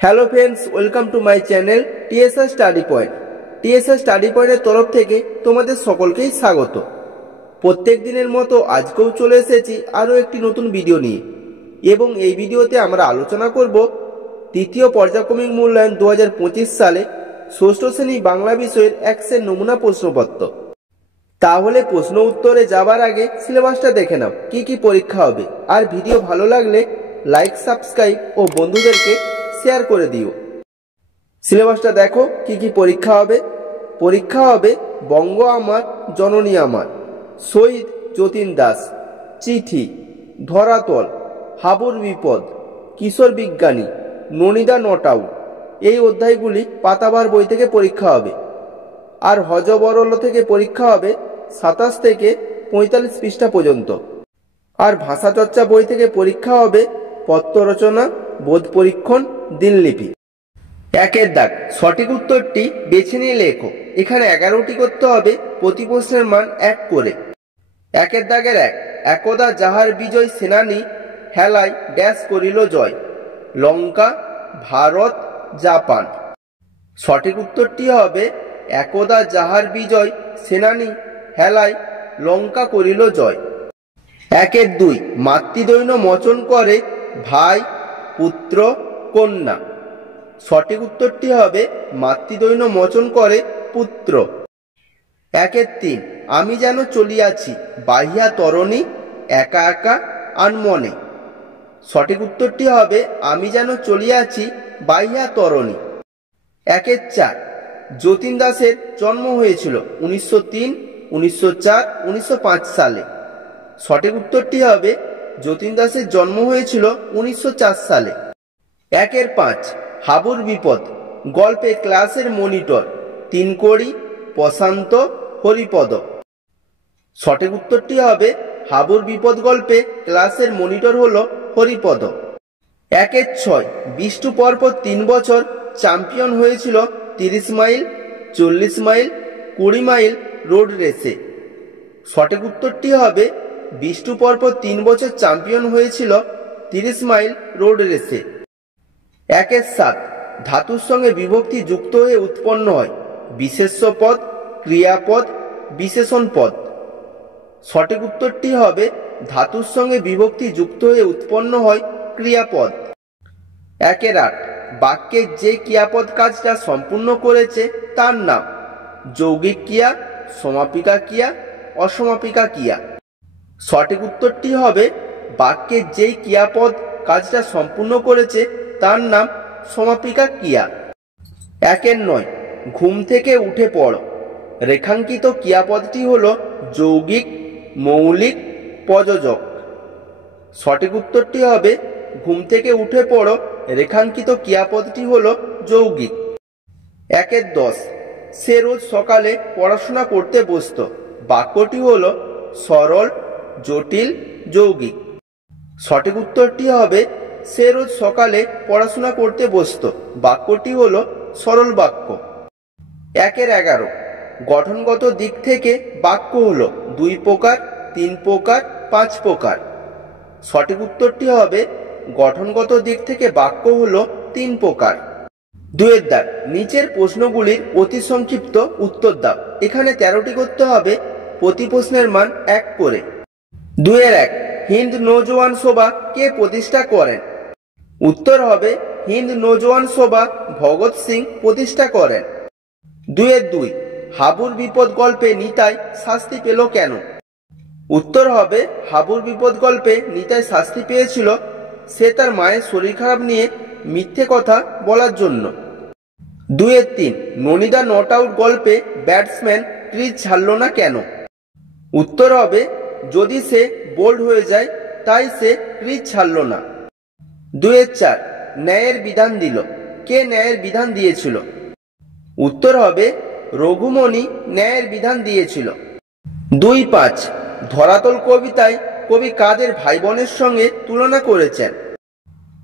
Hello friends, welcome to my channel TSR study point. TSR study পয়েন্টের তরফ থেকে তোমাদের সকলকেই স্বাগত। প্রত্যেক দিনের মতো আজকেও চলে এসেছি আরও একটি নতুন ভিডিও নিয়ে, এবং এই ভিডিওতে আমরা আলোচনা করব তৃতীয় পর্যায়ক্রমিক মূল্যায়ন 2025 সালে ষষ্ঠ শ্রেণী বাংলা বিষয়ের এক্সের নমুনা প্রশ্নপত্র। তাহলে প্রশ্ন উত্তরে যাবার আগে সিলেবাসটা দেখে নাও, কি কি পরীক্ষা হবে। আর ভিডিও ভালো লাগলে লাইক, সাবস্ক্রাইব ও বন্ধুদেরকে শেয়ার করে দিও। সিলেবাসটা দেখো, কি কি পরীক্ষা হবে। পরীক্ষা হবে বঙ্গ আমার জননী আমার, শহীদ যতীন দাস, চিঠি, ধরাতল, হাবুর বিপদ, কিশোর বিজ্ঞানী, ননিদা নট আউট। এই অধ্যায়গুলি পাতাবার বই থেকে পরীক্ষা হবে। আর হজবরল থেকে পরীক্ষা হবে 27 থেকে 45 পৃষ্ঠা পর্যন্ত। আর ভাষা চর্চা বই থেকে পরীক্ষা হবে পত্র রচনা, বোধ পরীক্ষণ, দিনলিপি। একের দাগ, সঠিক উত্তরটি বেছে নিয়ে লেখো। এখানে 11টি করতে হবে, প্রতি প্রশ্নের মান 1 করে। একের দাগের 1, একদা যাহার বিজয় সেনানী হেলায় ড্যাশ করিল জয়, লঙ্কা, ভারত, জাপান। সঠিক উত্তরটি হবে একদা যাহার বিজয় সেনানী হেলায় লঙ্কা করিল জয়। একের 2, মাতৃদৈন্য মোচন করে ভাই, পুত্র, কন্যা। সঠিক উত্তরটি হবে মাতৃদৈন্য মোচন করে পুত্র। একের 3, আমি যেন চলিয়াছি বাহিয়া তরণী একা একা আনমনে। সঠিক উত্তরটি হবে আমি যেন চলিয়াছি বাহিয়া তরণী। একের 4, যতীন দাসের জন্ম হয়েছিল 1903, 1904, 1905 সালে। সঠিক উত্তরটি হবে যতীন দাসের জন্ম হয়েছিল 1904 সালে। একের 5, হাবুর বিপদ গল্পে ক্লাসের মনিটর তিনকড়ি, প্রশান্ত, হরিপদ। সঠিক উত্তরটি হবে হাবুর বিপদ গল্পে ক্লাসের মনিটর হলো হরিপদ। একের 6, বিষ্টু পরপর 3 বছর চ্যাম্পিয়ন হয়েছিল 30 মাইল, 40 মাইল, 20 মাইল রোড রেসে। সঠিক উত্তরটি হবে বিষ্টু পরপর 3 বছর চ্যাম্পিয়ন হয়েছিল 30 মাইল রোড রেসে। একের 7, ধাতুর সঙ্গে বিভক্তি যুক্ত হয়ে উৎপন্ন হয় বিশেষ্য পদ, ক্রিয়াপদ, বিশেষণ পদ। সঠিক উত্তরটি হবে ধাতুর সঙ্গে বিভক্তি যুক্ত হয়ে উৎপন্ন হয় ক্রিয়াপদ। একের 8, বাক্যে যে ক্রিয়াপদ কাজটা সম্পূর্ণ করেছে তার নাম যৌগিক ক্রিয়া, সমাপিকা ক্রিয়া, অসমাপিকা ক্রিয়া। সঠিক উত্তরটি হবে বাক্যে যেই ক্রিয়াপদ কাজটা সম্পূর্ণ করেছে তার নাম সমাপিকা ক্রিয়া। একের 9, ঘুম থেকে উঠে পড়ো। রেখাঙ্কিত ক্রিয়াপদটি হল যৌগিক, মৌলিক, প্রযোজক। সঠিক উত্তরটি হবে ঘুম থেকে উঠে পড়ো রেখাঙ্কিত ক্রিয়াপদটি হল যৌগিক। একের 10, সে রোজ সকালে পড়াশোনা করতে বসত। বাক্যটি হল সরল, জটিল, যৌগিক। সঠিক উত্তরটি হবে সে রোজ সকালে পড়াশোনা করতে বসত। বাক্যটি হল সরল বাক্য। একের 11, গঠনগত দিক থেকে বাক্য হল 2 প্রকার, 3 প্রকার, 5 প্রকার। সঠিক উত্তরটি হবে গঠনগত দিক থেকে বাক্য হল 3 প্রকার। 2 দাগ, নিচের প্রশ্নগুলির অতি সংক্ষিপ্ত উত্তর দাও। এখানে 13টি করতে হবে, প্রতি প্রশ্নের মান 1 করে। 2-1, হিন্দ নৌজওয়ান সভা কে প্রতিষ্ঠা করেন? উত্তর হবে হিন্দ নৌজওয়ান সভা ভগৎ সিং প্রতিষ্ঠা করেন। 2-2, হাবুর বিপদ গল্পে নিতাই শাস্তি পেল কেন? উত্তর হবে হাবুর বিপদ গল্পে নিতাই শাস্তি পেয়েছিল সে তার মায়ের শরীর খারাপ নিয়ে মিথ্যে কথা বলার জন্য। 2-3, ননিদা নট আউট গল্পে ব্যাটসম্যান ক্রিজ ছাড়ল না কেন? উত্তর হবে যদি সে বোল্ড হয়ে যায় তাই সে ক্রিজ ছাড়ল না। 2-4, ন্যায়ের বিধান দিল। কে ন্যায়ের বিধান দিয়েছিল? উত্তর হবে রঘুমণি ন্যায়ের বিধান দিয়েছিল। 2-5, ধরাতল কবিতায় কবি কাদের ভাই বোনের সঙ্গে তুলনা করেছেন?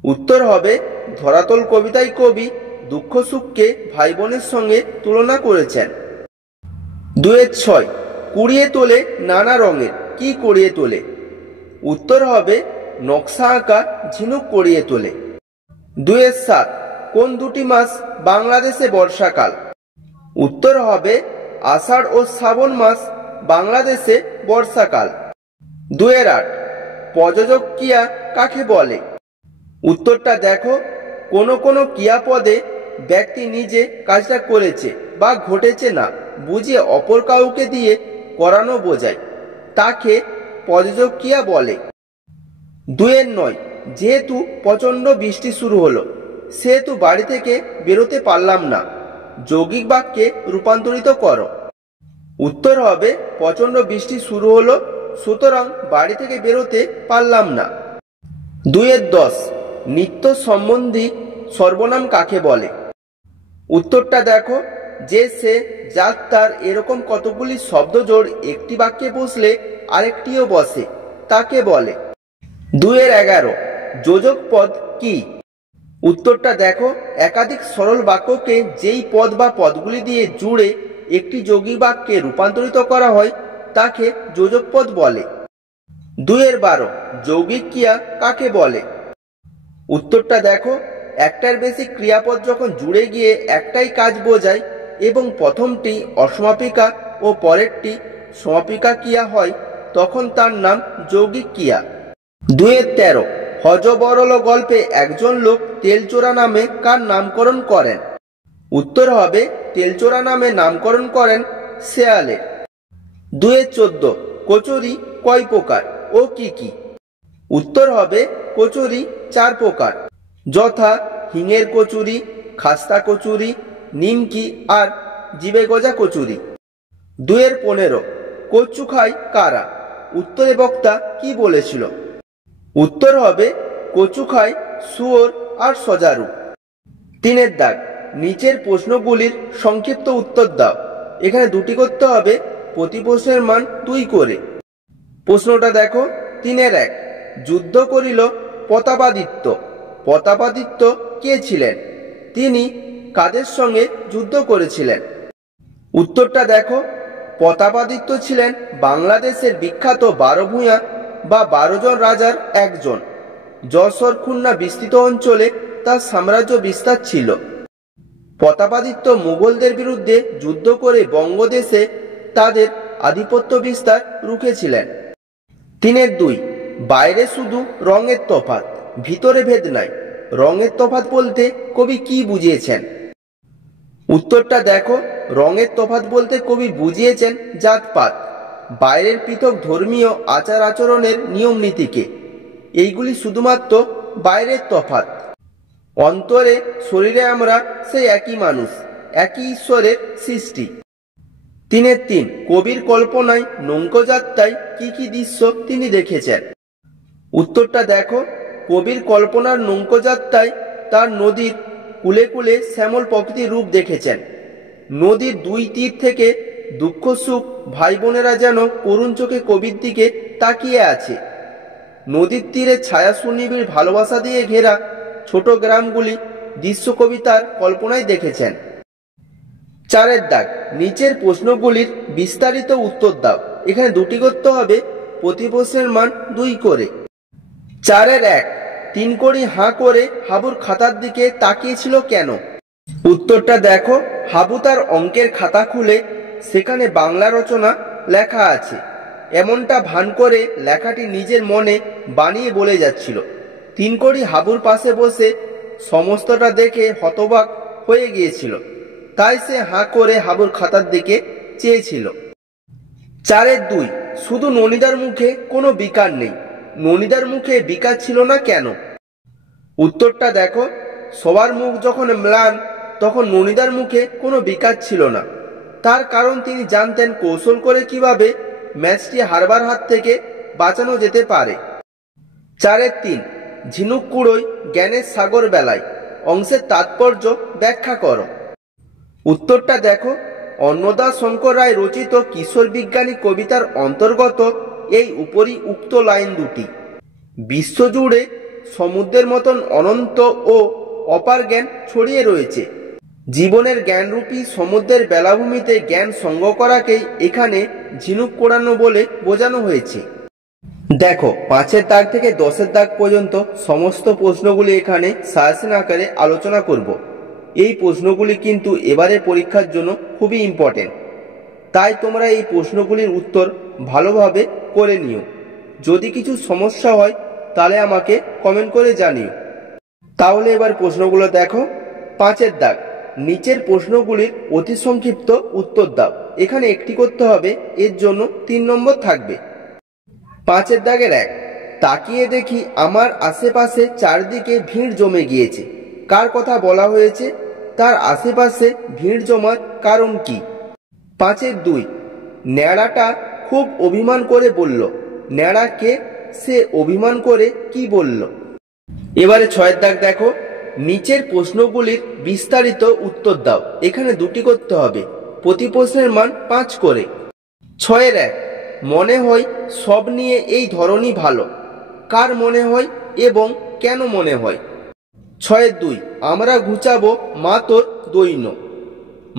উত্তর হবে ধরাতল কবিতায় কবি দুঃখ সুখকে ভাই বোনের সঙ্গে তুলনা করেছেন। 2-6, কুড়িয়ে তোলে নানা রঙের। কি করিয়ে তোলে? উত্তর হবে নকশা আঁকা ঝিনুক করিয়ে তোলে। 2-7, কোন দুটি মাস বাংলাদেশে বর্ষাকাল? উত্তর হবে আষাঢ় ও শ্রাবণ মাস বাংলাদেশে বর্ষাকাল। 2-8 প্রযোজক ক্রিয়া কাকে বলে? উত্তরটা দেখো, কোনো কোনো ক্রিয়াপদে ব্যক্তি নিজে কাজটা করেছে বা ঘটেছে না বুঝিয়ে অপর কাউকে দিয়ে করানো বোঝায়, তাকে প্রযোজক ক্রিয়া বলে। 2-9 যেহেতু প্রচণ্ড বৃষ্টি শুরু হলো সেহেতু বাড়ি থেকে বেরোতে পারলাম না, যৌগিক বাক্যে রূপান্তরিত করো। উত্তর হবে প্রচণ্ড বৃষ্টি শুরু হলো সুতরাং বাড়ি থেকে বেরোতে পারলাম না। 2-10 নিত্য সম্বন্ধী সর্বনাম কাকে বলে? উত্তরটা দেখো, যে সে যার তার এরকম কতগুলি শব্দজোড় একটি বাক্যে বসলে আরেকটিও বসে তাকে বলে। 2-11 যোজক পদ কি? উত্তরটা দেখো, একাধিক সরল বাক্যকে যেই পদ বা পদগুলি দিয়ে জুড়ে একটি যৌগিক বাক্যে রূপান্তরিত করা হয় তাকে যোজক পদ বলে। 2-12 যৌগিক ক্রিয়া কাকে বলে? উত্তরটা দেখো, একটার বেশি ক্রিয়াপদ যখন জুড়ে গিয়ে একটাই কাজ বোঝায় এবং প্রথমটি অসমাপিকা ও পরেরটি সমাপিকা ক্রিয়া হয় তখন তার নাম যৌগিক ক্রিয়া। 2-13 হযবরল গল্পে একজন লোক তেলচোরা নামে কার নামকরণ করেন? উত্তর হবে তেলচোরা নামে নামকরণ করেন শেয়ালের। 2-14 কচুরি কয় প্রকার ও কি কি? উত্তর হবে কচুরি 4 প্রকার, যথা হিঙের কচুরি, খাস্তা কচুরি, নিমকি আর জিবে গজা কচুরি। 2-15 কচু খায় কারা? উত্তরে বক্তা কি বলেছিল? উত্তর হবে কচু খায় শুয়োর আর সজারু। 3 দাগ নিচের প্রশ্নগুলির সংক্ষিপ্ত উত্তর দাও। এখানে দুটি করতে হবে, প্রতি প্রশ্নের মান 2 করে। প্রশ্নটা দেখো, 3-1 যুদ্ধ করিল প্রতাপাদিত্য। প্রতাপাদিত্য কে ছিলেন? তিনি কাদের সঙ্গে যুদ্ধ করেছিলেন? উত্তরটা দেখো, প্রতাপাদিত্য ছিলেন বাংলাদেশের বিখ্যাত 12 ভূঁইয়া বা 12 জন রাজার একজন। যশোর খুলনা বিস্তৃত অঞ্চলে তার সাম্রাজ্য বিস্তার ছিল। প্রতাপাদিত্য মুঘলদের বিরুদ্ধে যুদ্ধ করে বঙ্গদেশে তাদের আধিপত্য বিস্তার রুখেছিলেন। 3-2 বাইরে শুধু রঙের তফাৎ, ভিতরে ভেদ নাই। রঙের তফাৎ বলতে কবি কি বুঝিয়েছেন? উত্তরটা দেখো, রঙের তফাৎ বলতে কবি বুঝিয়েছেন জাতপাত, বাইরের পৃথক ধর্মীয় আচার আচরণের নিয়ম নীতিকে। এইগুলি শুধুমাত্র বাইরের তফাৎ, অন্তরে শরীরে আমরা সেই একই মানুষ, একই ঈশ্বরের সৃষ্টি। 3-3 কবির কল্পনায় নৌকাযাত্রায় কি কি দৃশ্য তিনি দেখেছেন? উত্তরটা দেখো, কবির কল্পনার নৌকাযাত্রায় তার নদীর কূলে কূলে শ্যামল প্রকৃতির রূপ দেখেছেন। নদীর 2 তীর থেকে দুঃখ সুখ ভাই বোনেরা যেন করুণ চোখে কবির দিকে তাকিয়ে আছে। নদীর তীরে ছায়া সুনিবিড় ভালোবাসা দিয়ে ঘেরা ছোট গ্রামগুলি দৃশ্য কবিতার কল্পনায় দেখেছেন। 4 দাগ নিচের প্রশ্নগুলির বিস্তারিত উত্তর দাও। এখানে দুটি করতে হবে, প্রতি প্রশ্নের মান 2 করে। 4-1 3 কড়ি হাঁ করে হাবুর খাতার দিকে তাকিয়েছিল কেন? উত্তরটা দেখো, হাবু তার অঙ্কের খাতা খুলে সেখানে বাংলা রচনা লেখা আছে এমনটা ভান করে লেখাটি নিজের মনে বানিয়ে বলে যাচ্ছিল। 3 কড়ি হাবুর পাশে বসে সমস্তটা দেখে হতবাক হয়ে গিয়েছিল, তাই সে হাঁ করে হাবুর খাতার দিকে চেয়েছিল। 4-2 শুধু ননিদার মুখে কোনো বিকার নেই। ননিদার মুখে বিকার ছিল না কেন? উত্তরটা দেখো, সবার মুখ যখন ম্লান তখন ননিদার মুখে কোনো বিকার ছিল না। তার কারণ তিনি জানতেন কৌশল করে কিভাবে ম্যাচটি হারবার হাত থেকে বাঁচানো যেতে পারে। 4-3 ঝিনুক কুড়োয় জ্ঞানের সাগর বেলায় অংশের তাৎপর্য ব্যাখ্যা করো। উত্তরটা দেখো, অন্নদা শঙ্কর রায় রচিত কিশোর বিজ্ঞানী কবিতার অন্তর্গত এই উপরি উক্ত লাইন দুটি। বিশ্বজুড়ে সমুদ্রের মতন অনন্ত ও অপার জ্ঞান ছড়িয়ে রয়েছে। জীবনের জ্ঞানরূপী সমুদ্রের বেলাভূমিতে জ্ঞান সংগ্রহ করাকেই এখানে ঝিনুক কোড়ানো বলে বোঝানো হয়েছে। দেখো, 5-এর দাগ থেকে 10-এর দাগ পর্যন্ত সমস্ত প্রশ্নগুলি এখানে সাজেশন আকারে আলোচনা করব। এই প্রশ্নগুলি কিন্তু এবারে পরীক্ষার জন্য খুবই ইম্পর্টেন্ট, তাই তোমরা এই প্রশ্নগুলির উত্তর ভালোভাবে করে নিও। যদি কিছু সমস্যা হয় তাহলে আমাকে কমেন্ট করে জানিও। তাহলে এবার প্রশ্নগুলো দেখো। 5-এর দাগ, নিচের প্রশ্নগুলির অতি সংক্ষিপ্ত উত্তর দাও। এখানে একটি করতে হবে, এর জন্য 3 নম্বর থাকবে। 5-এর দাগের 1, তাকিয়ে দেখি আমার আশেপাশে চারদিকে ভিড় জমে গিয়েছে। কার কথা বলা হয়েছে? তার আশেপাশে ভিড় জমার কারণ কি? 5-এর 2, ন্যাড়াটা খুব অভিমান করে বলল। ন্যাড়া কে? সে অভিমান করে কি বলল? এবারে 6-এর দাগ দেখো, নিচের প্রশ্নগুলির বিস্তারিত উত্তর দাও। এখানে দুটি করতে হবে, প্রতি প্রশ্নের মান 5 করে। 6-এর 1, মনে হয় সব নিয়ে এই ধরনই ভালো। কার মনে হয় এবং কেন মনে হয়? 6-এর 2, আমরা ঘুচাবো মা তোর দৈন্য।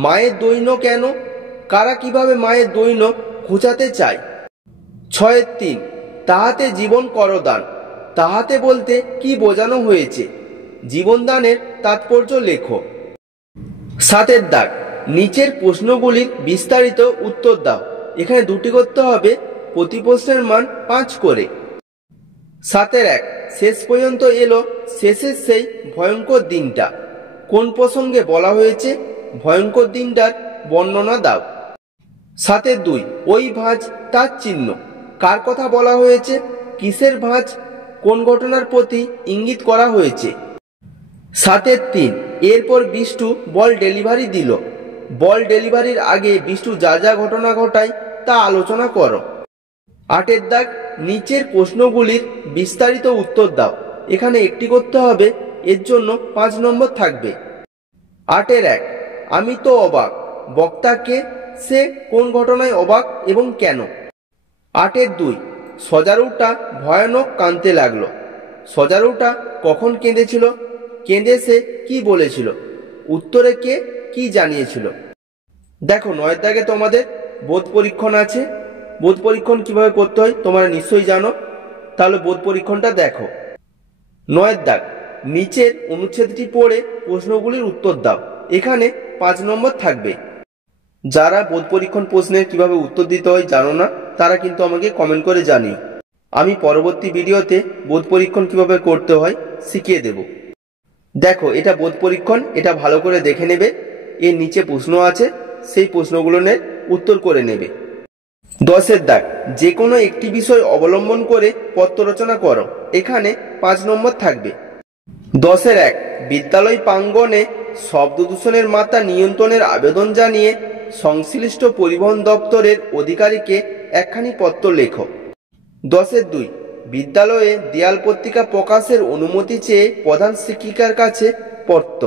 মায়ের দৈন্য কেন? কারা কিভাবে মায়ের দৈন্য ঘুচাতে চায়? 6-এর 3, তাহাতে জীবন করদান। তাহাতে বলতে কি বোঝানো হয়েছে? জীবনদানের তাৎপর্য লেখো। 7-এর দাগ, নিচের প্রশ্নগুলির বিস্তারিত উত্তর দাও। এখানে দুটি করতে হবে, প্রতি প্রশ্নের মান 5 করে। 7-এর 1, শেষ পর্যন্ত এলো শেষের সেই ভয়ঙ্কর দিনটা। কোন প্রসঙ্গে বলা হয়েছে? ভয়ঙ্কর দিনটার বর্ণনা দাও। 7-এর 2, ওই ভাঁজ তার চিহ্ন। কার কথা বলা হয়েছে? কিসের ভাঁজ? কোন ঘটনার প্রতি ইঙ্গিত করা হয়েছে? 7-এর 3, এরপর বিষ্টু বল ডেলিভারি দিল। বল ডেলিভারির আগে বিষ্টু যা যা ঘটনা ঘটায় তা আলোচনা করো। 8-এর দাগ, নিচের প্রশ্নগুলির বিস্তারিত উত্তর দাও। এখানে একটি করতে হবে, এর জন্য 5 নম্বর থাকবে। 8-এর 1, আমি তো অবাক। বক্তা কে? সে কোন ঘটনায় অবাক এবং কেন? 8-এর 2, সজারুটা ভয়ানক কাঁদতে লাগলো। সজারুটা কখন কেঁদেছিল? কেঁদে সে কি বলেছিল? উত্তরে কে কি জানিয়েছিল? দেখো, 9-এর দাগে তোমাদের বোধ পরীক্ষণ আছে। বোধ পরীক্ষণ কিভাবে করতে হয় তোমরা নিশ্চয়ই জানো, তাহলে বোধ পরীক্ষণটা দেখো। 9-এর দাগ, নিচের অনুচ্ছেদটি পড়ে প্রশ্নগুলির উত্তর দাও। এখানে 5 নম্বর থাকবে। যারা বোধ পরীক্ষণ প্রশ্নের কিভাবে উত্তর দিতে হয় জানো না, তারা কিন্তু আমাকে কমেন্ট করে জানিও। আমি পরবর্তী ভিডিওতে বোধ পরীক্ষণ কিভাবে করতে হয় শিখিয়ে দেব। দেখো, এটা বোধ পরীক্ষণ, এটা ভালো করে দেখে নেবে। এর নিচে প্রশ্ন আছে, সেই প্রশ্নগুলোর উত্তর করে নেবে। 10-এর দাগ, যে কোনো একটি বিষয় অবলম্বন করে পত্র রচনা করো। এখানে 5 নম্বর থাকবে। 10-এর 1, বিদ্যালয় প্রাঙ্গণে শব্দ দূষণের মাত্রা নিয়ন্ত্রণের আবেদন জানিয়ে সংশ্লিষ্ট পরিবহন দপ্তরের অধিকারীকে একখানি পত্র লেখো। 10-এর 2, বিদ্যালয়ে দেয়াল পত্রিকা প্রকাশের অনুমতি চেয়ে প্রধান শিক্ষিকার কাছে পত্র।